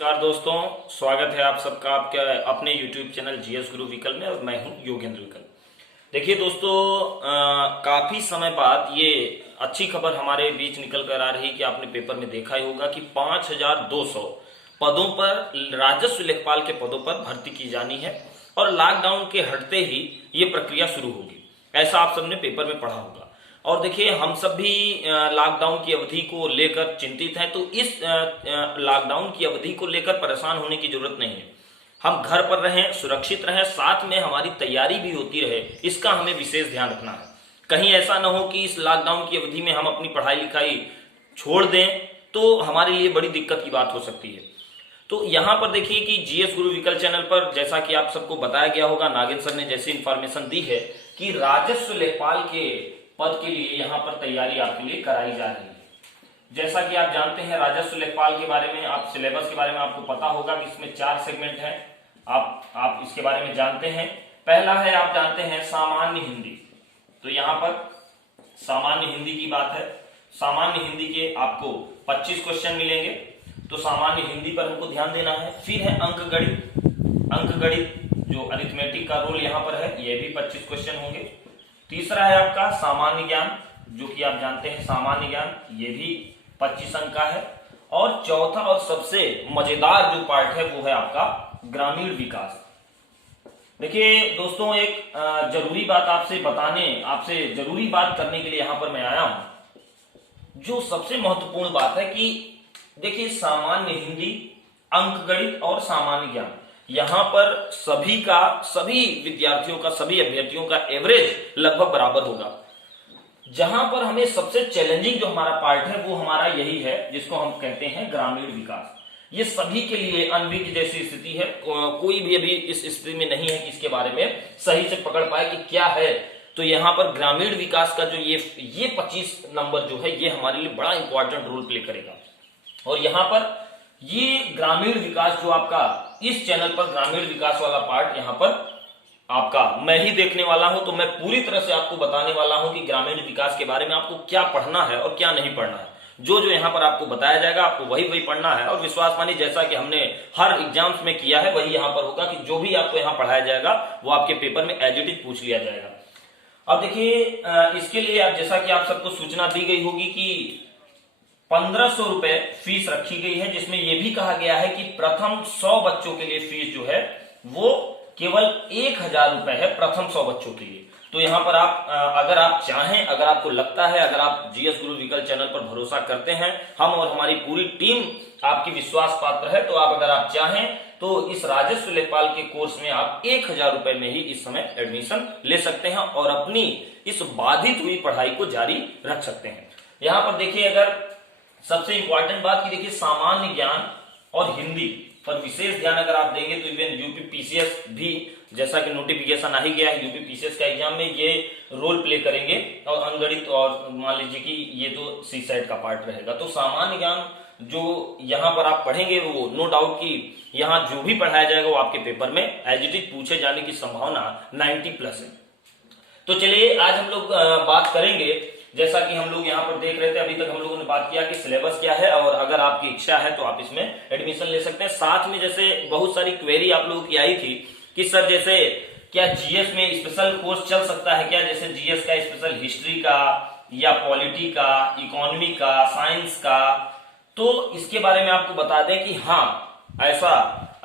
नमस्कार दोस्तों, स्वागत है आप सबका आपके अपने YouTube चैनल जीएस गुरु विकल में। और मैं हूं योगेंद्र विकल। देखिए दोस्तों, काफी समय बाद ये अच्छी खबर हमारे बीच निकल कर आ रही कि आपने पेपर में देखा ही होगा कि 5200 पदों पर राजस्व लेखपाल के पदों पर भर्ती की जानी है और लॉकडाउन के हटते ही ये प्रक्रिया शुरू होगी, ऐसा आप सबने पेपर में पढ़ा होगा। और देखिए, हम सब भी लॉकडाउन की अवधि को लेकर चिंतित हैं, तो इस लॉकडाउन की अवधि को लेकर परेशान होने की जरूरत नहीं है। हम घर पर रहें, सुरक्षित रहें, साथ में हमारी तैयारी भी होती रहे, इसका हमें विशेष ध्यान रखना है। कहीं ऐसा ना हो कि इस लॉकडाउन की अवधि में हम अपनी पढ़ाई लिखाई छोड़ दें, तो हमारे लिए बड़ी दिक्कत की बात हो सकती है। तो यहाँ पर देखिए कि जीएस गुरु विकल चैनल पर जैसा कि आप सबको बताया गया होगा, नागेंद्र सर ने जैसी इंफॉर्मेशन दी है कि राजस्व लेखपाल के पद के लिए यहाँ पर तैयारी आपके लिए कराई जा रही है। जैसा कि आप जानते हैं, राजस्व लेखपाल के बारे में, आप सिलेबस के बारे में आपको पता होगा कि इसमें 4 सेगमेंट हैं। आप इसके बारे में जानते हैं। पहला है, आप जानते हैं, सामान्य हिंदी। तो यहाँ पर सामान्य हिंदी की बात है। सामान्य हिंदी के आपको 25 क्वेश्चन मिलेंगे, तो सामान्य हिंदी पर हमको ध्यान देना है। फिर है अंकगणित। अंकगणित जो अरिथमेटिक का रोल यहाँ पर है, ये भी 25 क्वेश्चन होंगे। तीसरा है आपका सामान्य ज्ञान, जो कि आप जानते हैं सामान्य ज्ञान, ये भी 25 अंक का है। और चौथा और सबसे मजेदार जो पार्ट है वो है आपका ग्रामीण विकास। देखिए दोस्तों, एक जरूरी बात आपसे जरूरी बात करने के लिए यहां पर मैं आया हूं। जो सबसे महत्वपूर्ण बात है कि देखिए, सामान्य हिंदी, अंकगणित और सामान्य ज्ञान, यहां पर सभी विद्यार्थियों का, सभी अभ्यर्थियों का एवरेज लगभग बराबर होगा। जहां पर हमें सबसे चैलेंजिंग जो हमारा पार्ट है वो हमारा यही है, जिसको हम कहते हैं ग्रामीण विकास। ये सभी के लिए अनभिज्ञ जैसी स्थिति है। कोई भी अभी इस स्थिति में नहीं है कि इसके बारे में सही से पकड़ पाए कि क्या है। तो यहाँ पर ग्रामीण विकास का जो ये 25 नंबर जो है, ये हमारे लिए बड़ा इंपॉर्टेंट रोल प्ले करेगा। और यहाँ पर ये ग्रामीण विकास जो आपका इस चैनल पर ग्रामीण विकास वाला पार्ट यहाँ पर आपका मैं ही देखने वाला हूं। तो मैं पूरी तरह से आपको बताने वाला हूं कि ग्रामीण विकास के बारे में आपको क्या पढ़ना है और क्या नहीं पढ़ना है। जो जो यहाँ पर आपको बताया जाएगा, आपको वही पढ़ना है। और विश्वास मानिए, जैसा कि हमने हर एग्जाम्स में किया है, वही यहाँ पर होगा कि जो भी आपको यहाँ पढ़ाया जाएगा वो आपके पेपर में एज इट इज पूछ लिया जाएगा। अब देखिए, इसके लिए आप, जैसा कि आप सबको सूचना दी गई होगी कि 1500 रुपए फीस रखी गई है, जिसमें यह भी कहा गया है कि प्रथम 100 बच्चों के लिए फीस जो है वो केवल 1000 रुपए है, प्रथम 100 बच्चों के लिए। तो यहां पर आप, अगर आप चाहें, अगर आपको लगता है, अगर आप जीएस गुरु विकल चैनल पर भरोसा करते हैं, हम और हमारी पूरी टीम आपकी विश्वास पात्र है, तो अगर आप चाहें तो इस राजस्व लेखपाल के कोर्स में आप 1000 रुपए में ही इस समय एडमिशन ले सकते हैं और अपनी इस बाधित हुई पढ़ाई को जारी रख सकते हैं। यहां पर देखिए, अगर सबसे इंपॉर्टेंट बात की, देखिए सामान्य ज्ञान और हिंदी पर विशेष ध्यान अगर आप देंगे तो इवन यूपी पीसीएस भी, जैसा कि नोटिफिकेशन आ ही गया है, यूपी पीसीएस का एग्जाम में ये रोल प्ले करेंगे। और अंगगणित, और मान लीजिए कि ये तो सी सेट का पार्ट रहेगा। तो सामान्य ज्ञान जो यहाँ पर आप पढ़ेंगे, वो नो डाउट कि यहाँ जो भी पढ़ाया जाएगा वो आपके पेपर में एज इट इज पूछे जाने की संभावना 90+ है। तो चलिए, आज हम लोग बात करेंगे, जैसा कि हम लोग यहाँ पर देख रहे थे, अभी तक हम लोगों ने बात किया कि सिलेबस क्या है, और अगर आपकी इच्छा है तो आप इसमें एडमिशन ले सकते हैं। साथ में जैसे बहुत सारी क्वेरी आप लोगों की आई थी कि सर, जैसे क्या जीएस में स्पेशल कोर्स चल सकता है क्या, जैसे जीएस का स्पेशल हिस्ट्री का या पॉलिटी का, इकोनॉमी का, साइंस का। तो इसके बारे में आपको बता दें कि हाँ,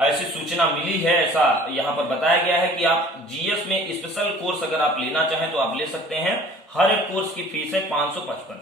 ऐसी सूचना मिली है, ऐसा यहाँ पर बताया गया है कि आप जीएस में स्पेशल कोर्स अगर आप लेना चाहें तो आप ले सकते हैं। हर एक कोर्स की फीस है 555,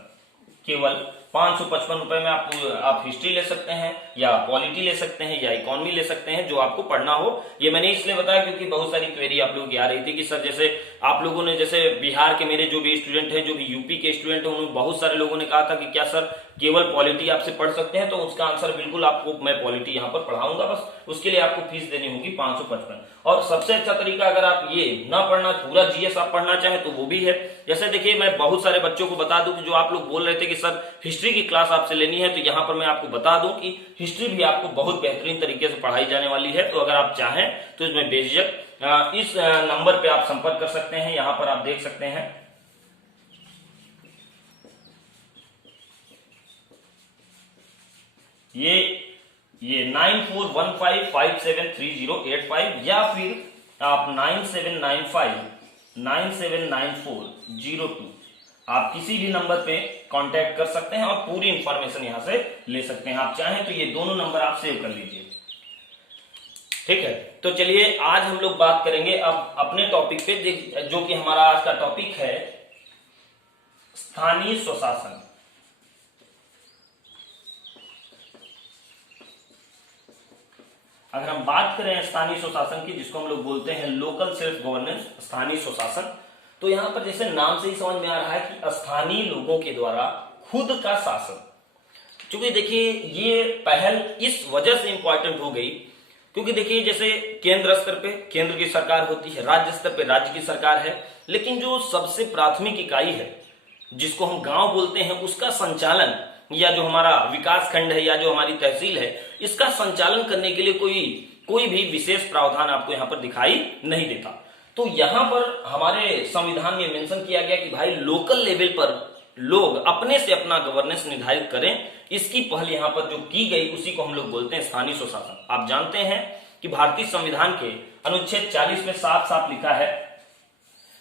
केवल 555 रुपए में आप हिस्ट्री ले सकते हैं, या पॉलिटी ले सकते हैं, या इकोनॉमी ले सकते हैं, जो आपको पढ़ना हो। ये मैंने इसलिए बताया क्योंकि बहुत सारी क्वेरी आप लोगों की आ रही थी कि सर, जैसे आप लोगों ने, जैसे बिहार के मेरे जो भी स्टूडेंट हैं, जो भी यूपी के स्टूडेंट हैं, उन्होंने बहुत सारे लोगों ने कहा था कि क्या सर केवल पॉलिटी आपसे पढ़ सकते हैं। तो उसका आंसर बिल्कुल आपको, मैं पॉलिटी यहाँ पर पढ़ाऊंगा, बस उसके लिए आपको फीस देनी होगी 555। और सबसे अच्छा तरीका, अगर आप ये ना पढ़ना, पूरा जीएस आप पढ़ना चाहें तो वो भी है। जैसे देखिए, मैं बहुत सारे बच्चों को बता दूं कि जो आप लोग बोल रहे थे कि सर हिस्ट्री की क्लास आपसे लेनी है, तो यहाँ पर मैं आपको बता दूं कि हिस्ट्री भी आपको बहुत बेहतरीन तरीके से पढ़ाई जाने वाली है। तो अगर आप चाहें तो इसमें बेझिझक इस नंबर पे आप संपर्क कर सकते हैं। यहाँ पर आप देख सकते हैं, ये ये 9415573085 या फिर आप 9795979402 आप किसी भी नंबर पे कांटेक्ट कर सकते हैं और पूरी इंफॉर्मेशन यहां से ले सकते हैं। आप चाहें तो ये दोनों नंबर आप सेव कर लीजिए, ठीक है। तो चलिए आज हम लोग बात करेंगे अब अपने टॉपिक पे, जो कि हमारा आज का टॉपिक है स्थानीय स्वशासन। अगर हम बात करें स्थानीय स्वशासन की, जिसको हम लोग बोलते हैं लोकल सेल्फ गवर्नेंस, स्थानीय स्वशासन, तो यहां पर जैसे नाम से ही समझ में आ रहा है कि स्थानीय लोगों के द्वारा खुद का शासन। क्योंकि देखिए ये पहल इस वजह से इंपॉर्टेंट हो गई क्योंकि देखिए जैसे केंद्र स्तर पे केंद्र की सरकार होती है, राज्य स्तर पे राज्य की सरकार है, लेकिन जो सबसे प्राथमिक इकाई है जिसको हम गांव बोलते हैं, उसका संचालन या जो हमारा विकास खंड है या जो हमारी तहसील है, इसका संचालन करने के लिए कोई भी विशेष प्रावधान आपको यहाँ पर दिखाई नहीं देता। तो यहाँ पर हमारे संविधान में मेंशन किया गया कि भाई लोकल लेवल पर लोग अपने से अपना गवर्नेंस निर्धारित करें। इसकी पहल यहाँ पर जो की गई उसी को हम लोग बोलते हैं स्थानीय स्वशासन। आप जानते हैं कि भारतीय संविधान के अनुच्छेद 40 में साफ साफ लिखा है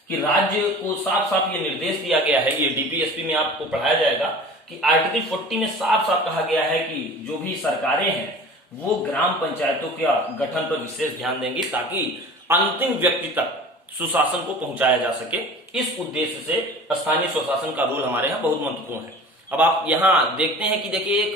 कि राज्य को साफ साफ ये निर्देश दिया गया है, ये डीपीएसपी में आपको पढ़ाया जाएगा कि आर्टिकल 40 में साफ साफ कहा गया है कि जो भी सरकारें हैं वो ग्राम पंचायतों के गठन पर विशेष ध्यान देंगी ताकि अंतिम व्यक्ति तक सुशासन को पहुंचाया जा सके। इस उद्देश्य से स्थानीय स्वशासन का रोल हमारे यहाँ बहुत महत्वपूर्ण है। अब आप यहाँ देखते हैं कि देखिए एक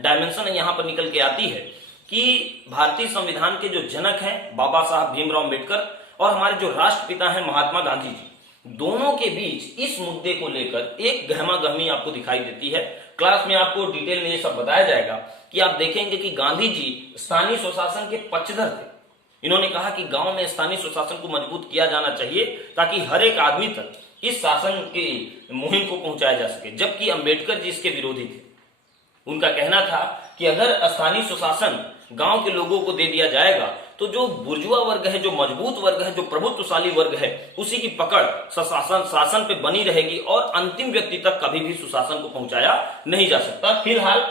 डायमेंशन यहाँ पर निकल के आती है कि भारतीय संविधान के जो जनक हैं बाबा साहब भीमराव अम्बेडकर और हमारे जो राष्ट्रपिता हैं महात्मा गांधी जी, दोनों के बीच इस मुद्दे को लेकर एक गहमा गहमी आपको दिखाई देती है। क्लास में आपको डिटेल में ये सब बताया जाएगा कि आप देखेंगे कि गांधी जी स्थानीय स्वशासन के पक्षधर थे। इन्होंने कहा कि गांव में स्थानीय स्वशासन को मजबूत किया जाना चाहिए ताकि हर एक आदमी तक इस शासन की मुहिम को पहुंचाया जा सके, जबकि अंबेडकर जी इसके विरोधी थे। उनका कहना था कि अगर स्थानीय स्वशासन गांव के लोगों को दे दिया जाएगा तो जो बुर्जुआ वर्ग है, जो मजबूत वर्ग है, जो प्रभुत्वशाली वर्ग है, उसी की पकड़ शासन पे बनी रहेगी और अंतिम व्यक्ति तक कभी भी सुशासन को पहुंचाया नहीं जा सकता। फिलहाल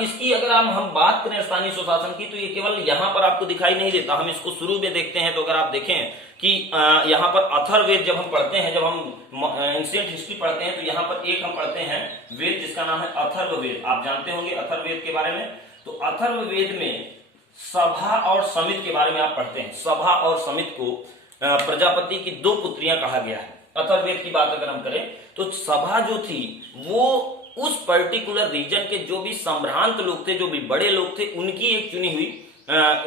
इसकी अगर हम बात करें स्थानीय स्वशासन की, तो ये केवल यहाँ पर आपको दिखाई नहीं देता। हम इसको शुरू में देखते हैं तो अगर आप देखें कि यहाँ पर अथर्ववेद जब हम पढ़ते हैं, जब हम एंशिएंट हिस्ट्री पढ़ते हैं, तो यहाँ पर एक हम पढ़ते हैं वेद जिसका नाम है अथर्ववेद। आप जानते होंगे अथर्ववेद के बारे में। तो अथर्ववेद में सभा और समिति के बारे में आप पढ़ते हैं। सभा और समिति को प्रजापति की 2 पुत्रियां कहा गया है। अथर्ववेद की बात अगर हम करें तो सभा जो थी वो उस पर्टिकुलर रीजन के जो भी संभ्रांत लोग थे, जो भी बड़े लोग थे, उनकी एक चुनी हुई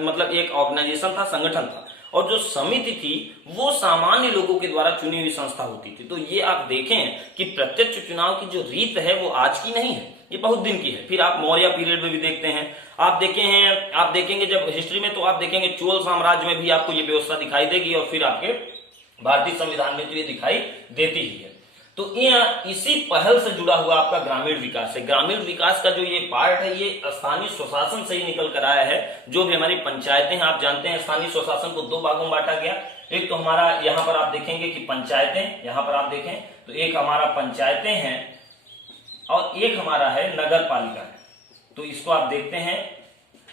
मतलब एक ऑर्गेनाइजेशन था, संगठन था। और जो समिति थी वो सामान्य लोगों के द्वारा चुनी हुई संस्था होती थी। तो ये आप देखें कि प्रत्यक्ष चुनाव की जो रीत है वो आज की नहीं है, ये बहुत दिन की है। फिर आप मौर्य पीरियड में भी देखते हैं, आप देखेंगे जब हिस्ट्री में, तो आप देखेंगे चोल साम्राज्य में भी आपको ये व्यवस्था दिखाई देगी और फिर आपके भारतीय संविधान में तो ये दिखाई देती ही है। तो इसी पहल से जुड़ा हुआ आपका ग्रामीण विकास है। ग्रामीण विकास का जो ये पार्ट है ये स्थानीय स्वशासन से ही निकल कर आया है। जो भी हमारी पंचायतें हैं, आप जानते हैं स्थानीय स्वशासन को 2 भागों में बांटा गया। एक तो हमारा यहाँ पर आप देखेंगे कि पंचायतें, यहाँ पर आप देखें तो एक हमारा पंचायतें हैं और एक हमारा है नगर पालिका है। तो इसको आप देखते हैं,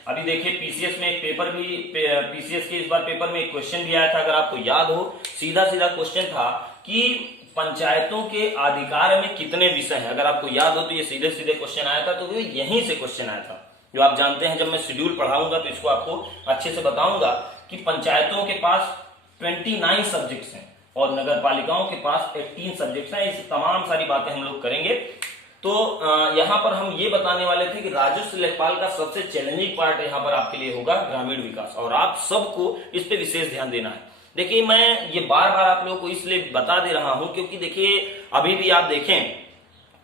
अभी देखिए पीसीएस में एक पेपर भी, पीसीएस के इस बार पेपर में एक क्वेश्चन भी आया था, अगर आपको याद हो, सीधा क्वेश्चन था कि पंचायतों के अधिकार में कितने विषय हैं। अगर आपको याद हो तो ये सीधे क्वेश्चन आया था, तो वो यहीं से क्वेश्चन आया था। जो आप जानते हैं, जब मैं शेड्यूल पढ़ाऊंगा तो इसको आपको अच्छे से बताऊंगा कि पंचायतों के पास 29 सब्जेक्ट्स हैं और नगर पालिकाओं के पास 18 सब्जेक्ट्स हैं। इस तमाम सारी बातें हम लोग करेंगे। तो यहाँ पर हम ये बताने वाले थे कि राजस्व लेखपाल का सबसे चैलेंजिंग पार्ट यहाँ पर आपके लिए होगा ग्रामीण विकास, और आप सबको इस पे विशेष ध्यान देना है। देखिए मैं ये बार बार आप लोगों को इसलिए बता दे रहा हूं क्योंकि देखिए अभी भी आप देखें,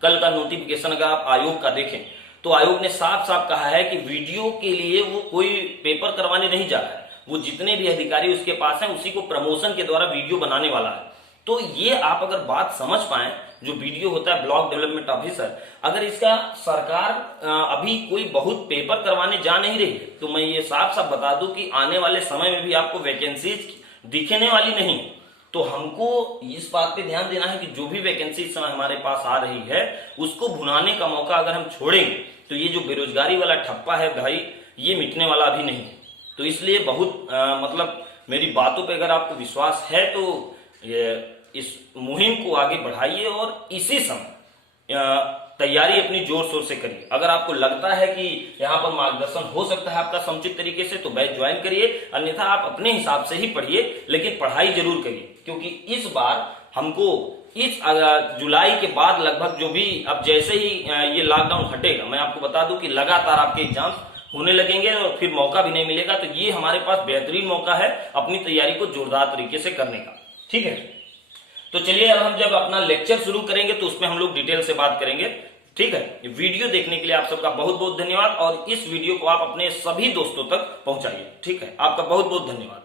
कल का नोटिफिकेशन अगर आप आयोग का देखें तो आयोग ने साफ साफ कहा है कि वीडियो के लिए वो कोई पेपर करवाने नहीं जा रहा है। वो जितने भी अधिकारी उसके पास हैं उसी को प्रमोशन के द्वारा वीडियो बनाने वाला है। तो ये आप अगर बात समझ पाए, जो वीडियो होता है ब्लॉक डेवलपमेंट ऑफिसर, अगर इसका सरकार अभी कोई बहुत पेपर करवाने जा नहीं रही है, तो मैं ये साफ साफ बता दूं कि आने वाले समय में भी आपको वैकेंसीज दिखने वाली नहीं। तो हमको इस बात पे ध्यान देना है कि जो भी वैकेंसी इस समय हमारे पास आ रही है उसको भुनाने का मौका अगर हम छोड़ेंगे तो ये जो बेरोजगारी वाला ठप्पा है भाई, ये मिटने वाला अभी नहीं है। तो इसलिए बहुत मतलब मेरी बातों पे अगर आपको विश्वास है तो इस मुहिम को आगे बढ़ाइए और इसी समय तैयारी अपनी जोर शोर से करिए। अगर आपको लगता है कि यहाँ पर मार्गदर्शन हो सकता है आपका समुचित तरीके से तो बैच ज्वाइन करिए, अन्यथा आप अपने हिसाब से ही पढ़िए, लेकिन पढ़ाई जरूर करिए। क्योंकि इस बार हमको इस जुलाई के बाद लगभग जो भी अब जैसे ही ये लॉकडाउन हटेगा, मैं आपको बता दूं कि लगातार आपके एग्जाम्स होने लगेंगे और फिर मौका भी नहीं मिलेगा। तो ये हमारे पास बेहतरीन मौका है अपनी तैयारी को जोरदार तरीके से करने का। ठीक है, तो चलिए अब हम जब अपना लेक्चर शुरू करेंगे तो उसमें हम लोग डिटेल से बात करेंगे। ठीक है, वीडियो देखने के लिए आप सबका बहुत बहुत धन्यवाद और इस वीडियो को आप अपने सभी दोस्तों तक पहुंचाइए। ठीक है, आपका बहुत बहुत धन्यवाद।